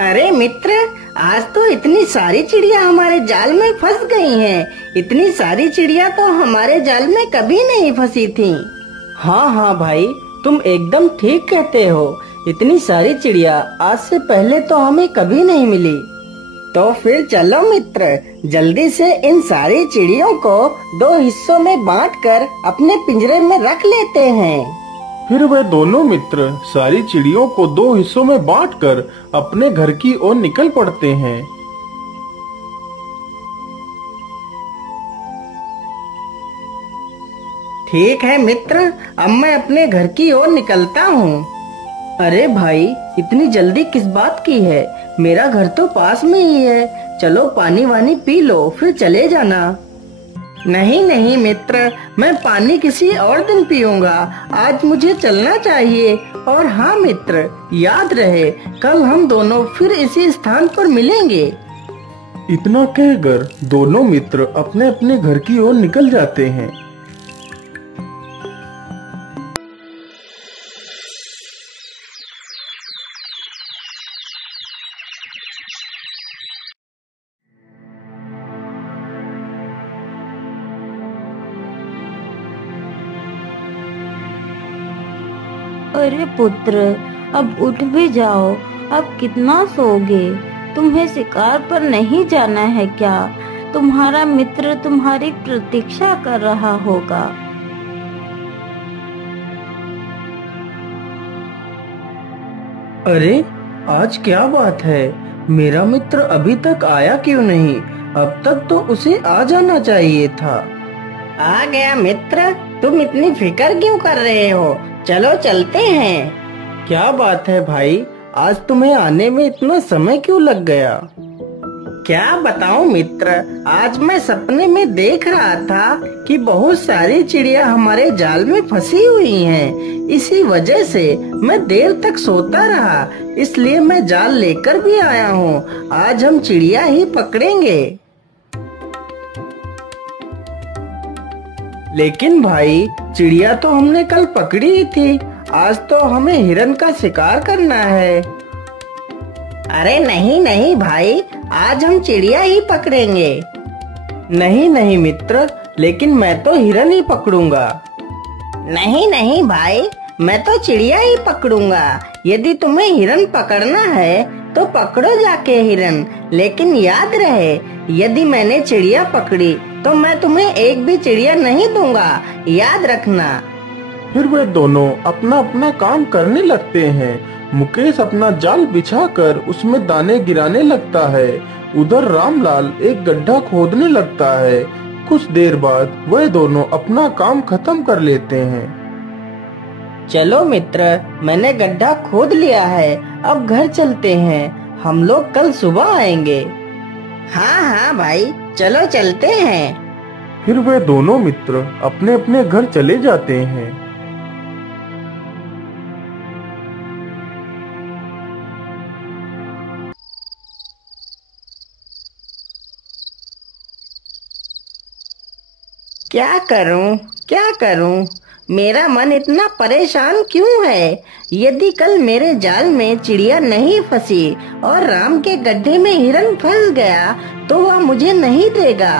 अरे मित्र, आज तो इतनी सारी चिड़िया हमारे जाल में फंस गई हैं। इतनी सारी चिड़िया तो हमारे जाल में कभी नहीं फंसी थी। हाँ हाँ भाई, तुम एकदम ठीक कहते हो। इतनी सारी चिड़िया आज से पहले तो हमें कभी नहीं मिली। तो फिर चलो मित्र, जल्दी से इन सारी चिड़ियों को 2 हिस्सों में बांटकर अपने पिंजरे में रख लेते हैं। फिर वे दोनों मित्र सारी चिड़ियों को 2 हिस्सों में बांटकर अपने घर की ओर निकल पड़ते हैं। ठीक है मित्र, अब मैं अपने घर की ओर निकलता हूँ। अरे भाई, इतनी जल्दी किस बात की है? मेरा घर तो पास में ही है। चलो पानी वानी पी लो, फिर चले जाना। नहीं नहीं मित्र, मैं पानी किसी और दिन पीऊंगा। आज मुझे चलना चाहिए। और हाँ मित्र, याद रहे कल हम दोनों फिर इसी स्थान पर मिलेंगे। इतना कहकर दोनों मित्र अपने अपने घर की ओर निकल जाते हैं। अरे पुत्र, अब उठ भी जाओ। अब कितना सोओगे? तुम्हें शिकार पर नहीं जाना है क्या? तुम्हारा मित्र तुम्हारी प्रतीक्षा कर रहा होगा। अरे आज क्या बात है? मेरा मित्र अभी तक आया क्यों नहीं? अब तक तो उसे आ जाना चाहिए था। आ गया मित्र, तुम इतनी फिक्र क्यों कर रहे हो? चलो चलते हैं। क्या बात है भाई, आज तुम्हें आने में इतना समय क्यों लग गया? क्या बताऊं मित्र, आज मैं सपने में देख रहा था कि बहुत सारी चिड़िया हमारे जाल में फंसी हुई हैं। इसी वजह से मैं देर तक सोता रहा, इसलिए मैं जाल लेकर भी आया हूँ। आज हम चिड़िया ही पकड़ेंगे। लेकिन भाई, चिड़िया तो हमने कल पकड़ी ही थी। आज तो हमें हिरन का शिकार करना है। अरे नहीं नहीं भाई, आज हम चिड़िया ही पकड़ेंगे। नहीं नहीं मित्र, लेकिन मैं तो हिरन ही पकड़ूंगा। नहीं नहीं भाई, मैं तो चिड़िया ही पकड़ूंगा। यदि तुम्हें हिरन पकड़ना है तो पकड़ो जाके हिरन, लेकिन याद रहे यदि मैंने चिड़िया पकड़ी तो मैं तुम्हें एक भी चिड़िया नहीं दूंगा, याद रखना। फिर वे दोनों अपना अपना काम करने लगते हैं। मुकेश अपना जाल बिछाकर उसमें दाने गिराने लगता है। उधर रामलाल एक गड्ढा खोदने लगता है। कुछ देर बाद वह दोनों अपना काम खत्म कर लेते हैं। चलो मित्र, मैंने गड्ढा खोद लिया है। अब घर चलते हैं। हम लोग कल सुबह आएंगे। हाँ हाँ भाई, चलो चलते हैं। फिर वे दोनों मित्र अपने अपने घर चले जाते हैं। क्या करूं? मेरा मन इतना परेशान क्यों है? यदि कल मेरे जाल में चिड़िया नहीं फंसी और राम के गड्ढे में हिरन फंस गया तो वह मुझे नहीं देगा,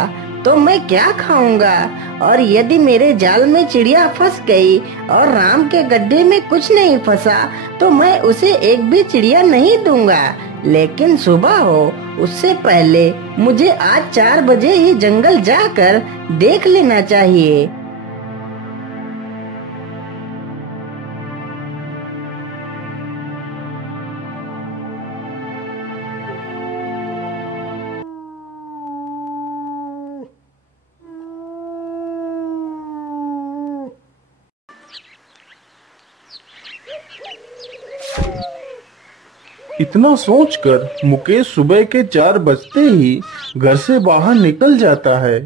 तो मैं क्या खाऊंगा? और यदि मेरे जाल में चिड़िया फंस गई और राम के गड्ढे में कुछ नहीं फंसा तो मैं उसे एक भी चिड़िया नहीं दूंगा। लेकिन सुबह हो उससे पहले मुझे आज 4 बजे ही जंगल जाकर देख लेना चाहिए। इतना सोचकर मुकेश सुबह के 4 बजते ही घर से बाहर निकल जाता है।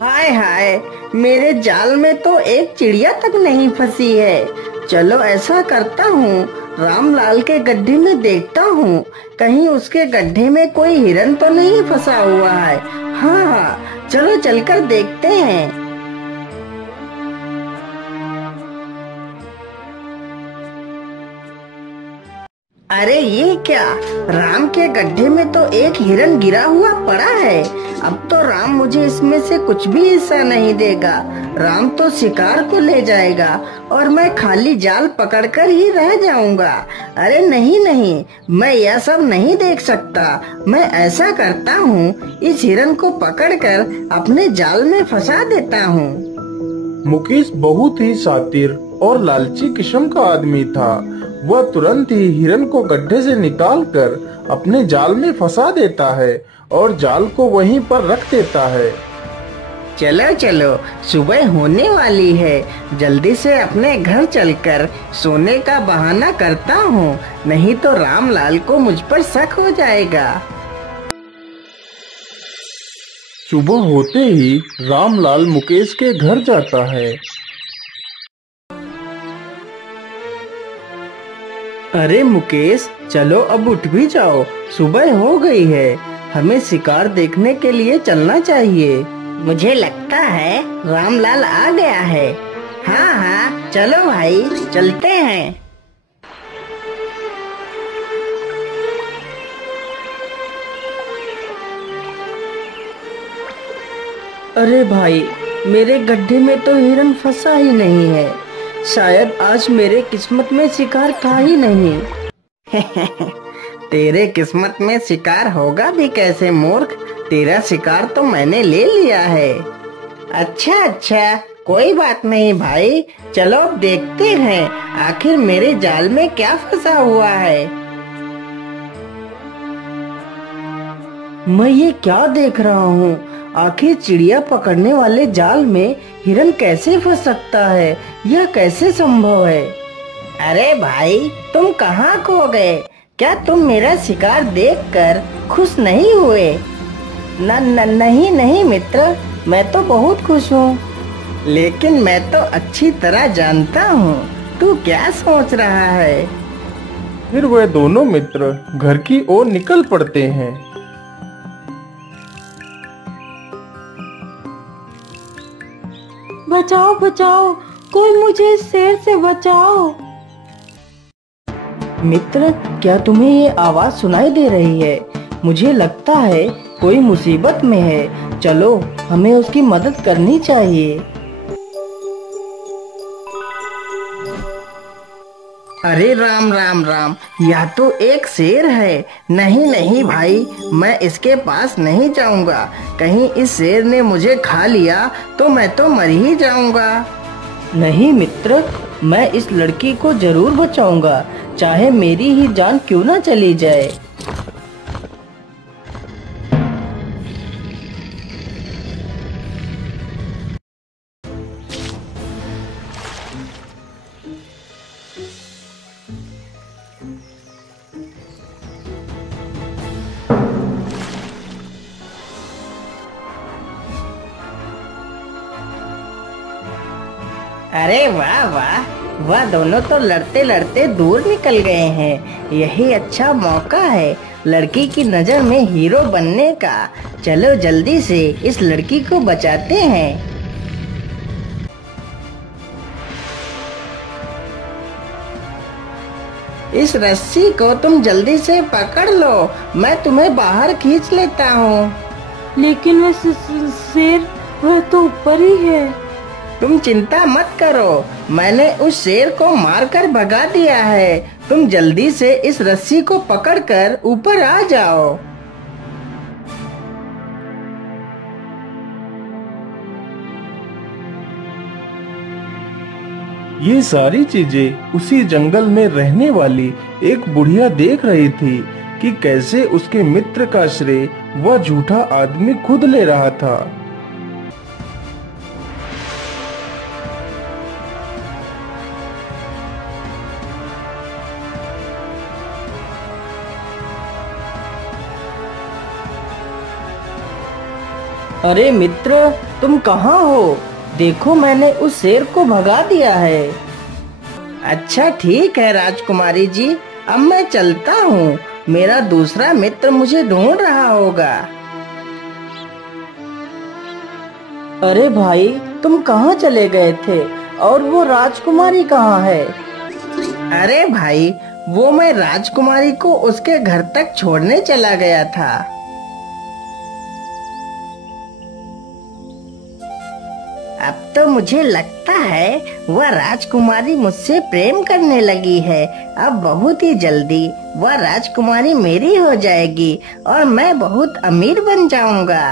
हाय हाय, मेरे जाल में तो एक चिड़िया तक नहीं फंसी है। चलो ऐसा करता हूँ, रामलाल के गड्ढे में देखता हूँ, कहीं उसके गड्ढे में कोई हिरन तो नहीं फंसा हुआ है। हाँ, चलो चलकर देखते हैं। अरे ये क्या, राम के गड्ढे में तो एक हिरन गिरा हुआ पड़ा है। अब तो राम मुझे इसमें से कुछ भी हिस्सा नहीं देगा। राम तो शिकार को ले जाएगा और मैं खाली जाल पकड़कर ही रह जाऊंगा। अरे नहीं नहीं, मैं यह सब नहीं देख सकता। मैं ऐसा करता हूँ, इस हिरन को पकड़कर अपने जाल में फंसा देता हूँ। मुकेश बहुत ही शातिर और लालची किस्म का आदमी था। वह तुरंत ही हिरन को गड्ढे से निकालकर अपने जाल में फंसा देता है और जाल को वहीं पर रख देता है। चलो चलो, सुबह होने वाली है। जल्दी से अपने घर चलकर सोने का बहाना करता हूँ, नहीं तो रामलाल को मुझ पर शक हो जाएगा। सुबह होते ही रामलाल मुकेश के घर जाता है। अरे मुकेश, चलो अब उठ भी जाओ, सुबह हो गई है। हमें शिकार देखने के लिए चलना चाहिए। मुझे लगता है रामलाल आ गया है। हाँ हाँ, चलो भाई, चलते हैं। अरे भाई, मेरे गड्ढे में तो हिरन फंसा ही नहीं है। शायद आज मेरे किस्मत में शिकार था ही नहीं। तेरे किस्मत में शिकार होगा भी कैसे मूर्ख, तेरा शिकार तो मैंने ले लिया है। अच्छा अच्छा, कोई बात नहीं भाई, चलो अब देखते हैं आखिर मेरे जाल में क्या फंसा हुआ है। मैं ये क्या देख रहा हूँ? आखिर चिड़िया पकड़ने वाले जाल में हिरन कैसे फंस सकता है? यह कैसे संभव है? अरे भाई, तुम कहाँ खो गए? क्या तुम मेरा शिकार देखकर खुश नहीं हुए? नहीं नहीं मित्र, मैं तो बहुत खुश हूँ। लेकिन मैं तो अच्छी तरह जानता हूँ तू क्या सोच रहा है। फिर वे दोनों मित्र घर की ओर निकल पड़ते हैं। बचाओ बचाओ, कोई मुझे इस शेर से बचाओ। मित्र, क्या तुम्हें ये आवाज सुनाई दे रही है? मुझे लगता है कोई मुसीबत में है। चलो, हमें उसकी मदद करनी चाहिए। अरे राम राम राम, यह तो एक शेर है। नहीं नहीं भाई, मैं इसके पास नहीं जाऊंगा। कहीं इस शेर ने मुझे खा लिया तो मैं तो मर ही जाऊंगा। नहीं मित्र, मैं इस लड़की को जरूर बचाऊंगा, चाहे मेरी ही जान क्यों ना चली जाए। अरे वाह वाह, वह दोनों तो लड़ते लड़ते दूर निकल गए हैं। यही अच्छा मौका है लड़की की नजर में हीरो बनने का। चलो जल्दी से इस लड़की को बचाते हैं। इस रस्सी को तुम जल्दी से पकड़ लो, मैं तुम्हें बाहर खींच लेता हूँ। लेकिन वह शेर, वह तो ऊपर ही है। तुम चिंता मत करो, मैंने उस शेर को मारकर भगा दिया है। तुम जल्दी से इस रस्सी को पकड़कर ऊपर आ जाओ। ये सारी चीजें उसी जंगल में रहने वाली एक बुढ़िया देख रही थी कि कैसे उसके मित्र का श्रेय वह झूठा आदमी खुद ले रहा था। अरे मित्र, तुम कहाँ हो? देखो, मैंने उस शेर को भगा दिया है। अच्छा ठीक है राजकुमारी जी, अब मैं चलता हूँ। मेरा दूसरा मित्र मुझे ढूंढ रहा होगा। अरे भाई, तुम कहाँ चले गए थे? और वो राजकुमारी कहाँ है? अरे भाई, वो मैं राजकुमारी को उसके घर तक छोड़ने चला गया था। अब तो मुझे लगता है वह राजकुमारी मुझसे प्रेम करने लगी है। अब बहुत ही जल्दी वह राजकुमारी मेरी हो जाएगी और मैं बहुत अमीर बन जाऊंगा।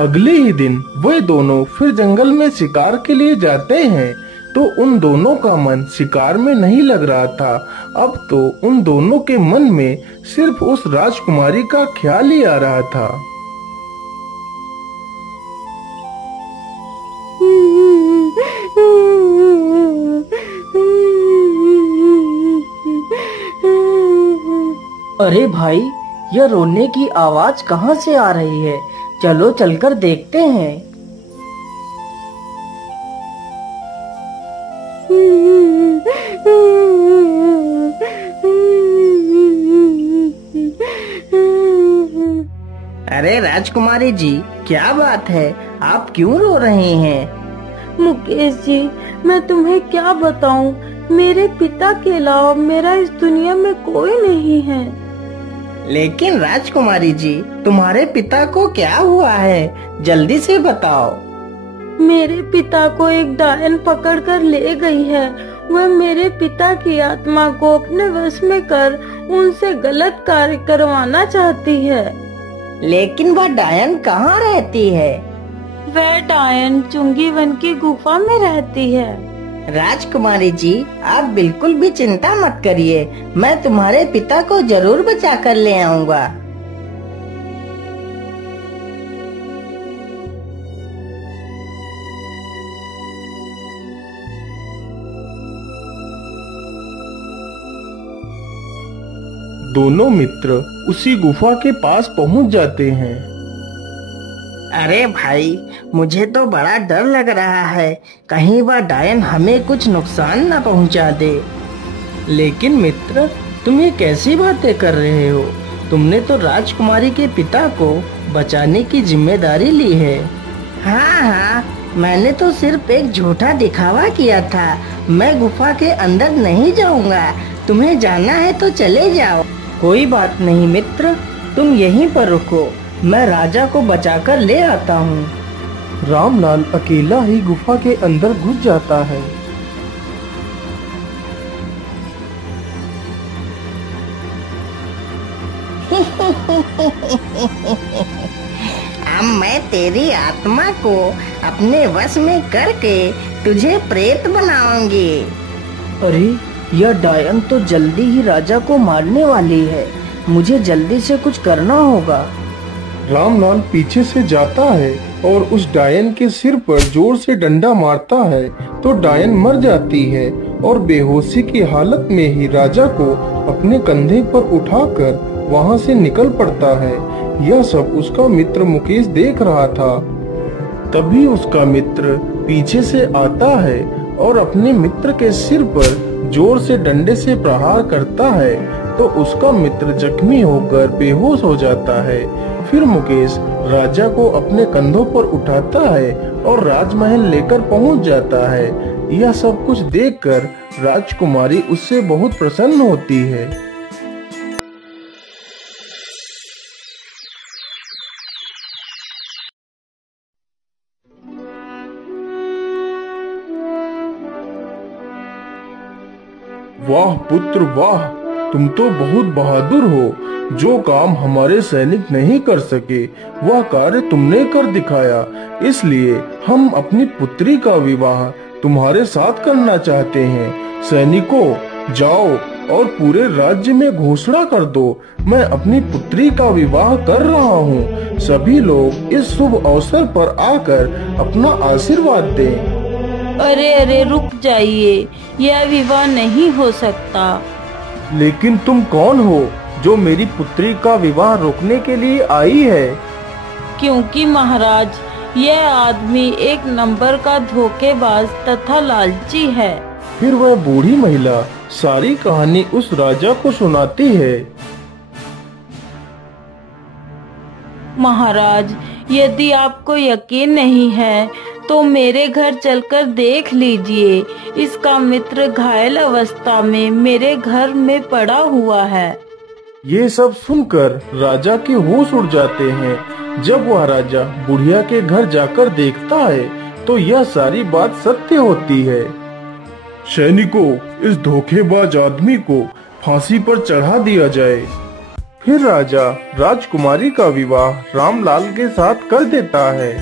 अगले ही दिन वे दोनों फिर जंगल में शिकार के लिए जाते हैं। तो उन दोनों का मन शिकार में नहीं लग रहा था। अब तो उन दोनों के मन में सिर्फ उस राजकुमारी का ख्याल ही आ रहा था। अरे भाई, यह रोने की आवाज कहाँ से आ रही है? चलो चलकर देखते हैं। अरे राजकुमारी जी, क्या बात है? आप क्यों रो रही हैं? मुकेश जी, मैं तुम्हें क्या बताऊं, मेरे पिता के अलावा मेरा इस दुनिया में कोई नहीं है। लेकिन राजकुमारी जी, तुम्हारे पिता को क्या हुआ है? जल्दी से बताओ। मेरे पिता को एक डायन पकड़ कर ले गई है। वह मेरे पिता की आत्मा को अपने वश में कर उनसे गलत कार्य करवाना चाहती है। लेकिन वह डायन कहाँ रहती है? वह डायन चुंगी वन की गुफा में रहती है। राजकुमारी जी, आप बिल्कुल भी चिंता मत करिए। मैं तुम्हारे पिता को जरूर बचा कर ले आऊंगा। दोनों मित्र उसी गुफा के पास पहुंच जाते हैं। अरे भाई, मुझे तो बड़ा डर लग रहा है। कहीं वह डायन हमें कुछ नुकसान न पहुंचा दे। लेकिन मित्र, तुम ये कैसी बातें कर रहे हो? तुमने तो राजकुमारी के पिता को बचाने की जिम्मेदारी ली है। हाँ हाँ, मैंने तो सिर्फ एक झूठा दिखावा किया था। मैं गुफा के अंदर नहीं जाऊंगा। तुम्हें जाना है तो चले जाओ। कोई बात नहीं मित्र, तुम यहीं पर रुको, मैं राजा को बचाकर ले आता हूँ। रामलाल अकेला ही गुफा के अंदर घुस जाता है। अब मैं तेरी आत्मा को अपने वश में करके तुझे प्रेत बनाऊंगी। अरे, यह डायन तो जल्दी ही राजा को मारने वाली है। मुझे जल्दी से कुछ करना होगा। रामलाल पीछे से जाता है और उस डायन के सिर पर जोर से डंडा मारता है तो डायन मर जाती है और बेहोशी की हालत में ही राजा को अपने कंधे पर उठाकर वहां से निकल पड़ता है। यह सब उसका मित्र मुकेश देख रहा था। तभी उसका मित्र पीछे से आता है और अपने मित्र के सिर पर जोर से डंडे से प्रहार करता है तो उसका मित्र जख्मी होकर बेहोश हो जाता है। फिर मुकेश राजा को अपने कंधों पर उठाता है और राजमहल लेकर पहुंच जाता है। यह सब कुछ देखकर राजकुमारी उससे बहुत प्रसन्न होती है। वाह पुत्र वाह, तुम तो बहुत बहादुर हो। जो काम हमारे सैनिक नहीं कर सके वह कार्य तुमने कर दिखाया। इसलिए हम अपनी पुत्री का विवाह तुम्हारे साथ करना चाहते हैं। सैनिकों, जाओ और पूरे राज्य में घोषणा कर दो, मैं अपनी पुत्री का विवाह कर रहा हूँ। सभी लोग इस शुभ अवसर पर आकर अपना आशीर्वाद दें। अरे अरे, रुक जाइए, यह विवाह नहीं हो सकता। लेकिन तुम कौन हो जो मेरी पुत्री का विवाह रोकने के लिए आई है? क्योंकि महाराज यह आदमी एक नंबर का धोखेबाज तथा लालची है। फिर वह बूढ़ी महिला सारी कहानी उस राजा को सुनाती है। महाराज, यदि आपको यकीन नहीं है तो मेरे घर चलकर देख लीजिए। इसका मित्र घायल अवस्था में मेरे घर में पड़ा हुआ है। ये सब सुनकर राजा के होश उड़ जाते हैं। जब वह राजा बुढ़िया के घर जाकर देखता है तो यह सारी बात सत्य होती है। सैनिकों, इस धोखेबाज आदमी को फांसी पर चढ़ा दिया जाए। फिर राजा राजकुमारी का विवाह रामलाल के साथ कर देता है।